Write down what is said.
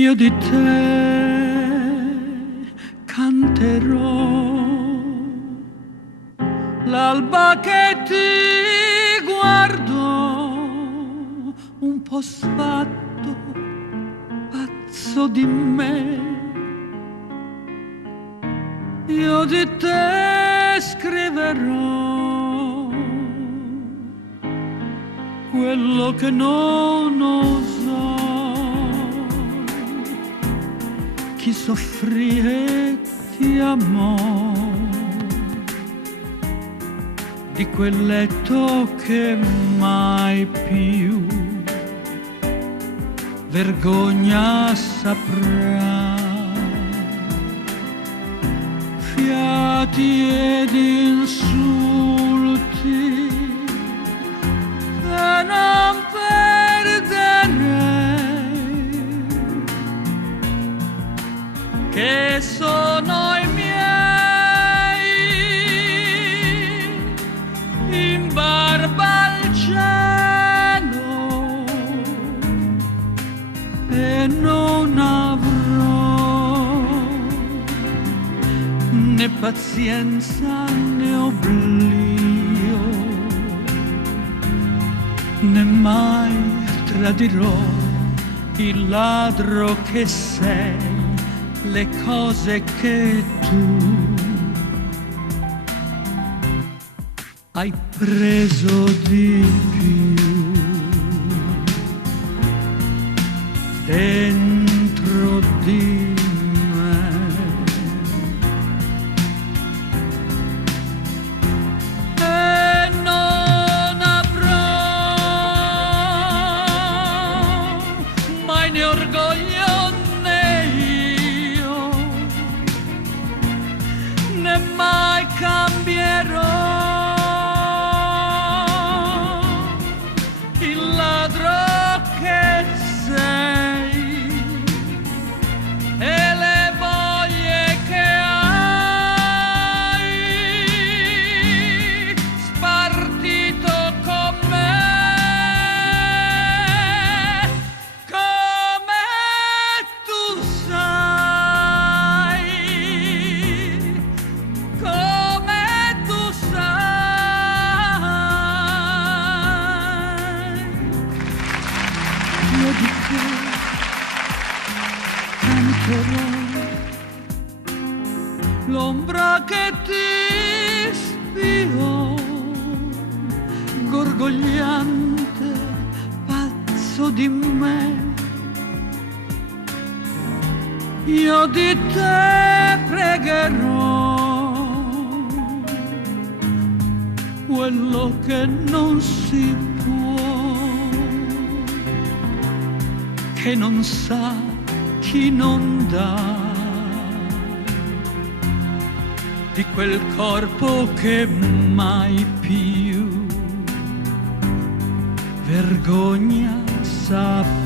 io di te canterò. L'alba che ti guardo, un po' sfatto, pazzo di me, io di te scriverò quello che non osò. Chi soffrì e ti amò, di quel letto che mai più vergogna saprà. Fiati ed insulti che non perderei, che sono i miei, in barba al cielo, e non avrò né pazienza né oblio, né mai tradirò il ladro che sei, le cose che tu hai preso di più dentro di me. E non avrò mai né orgoglio né io, né mai cambierò il ladro che sei e le voglie che hai spartito con me, come tu sai, come tu sai. Io di te canterò, l'ombra che ti spiò, gorgogliante, pazzo di me, io di te pregherò quello che non si può, che non sa chi non dà, di quel corpo che mai più vergogna saprà.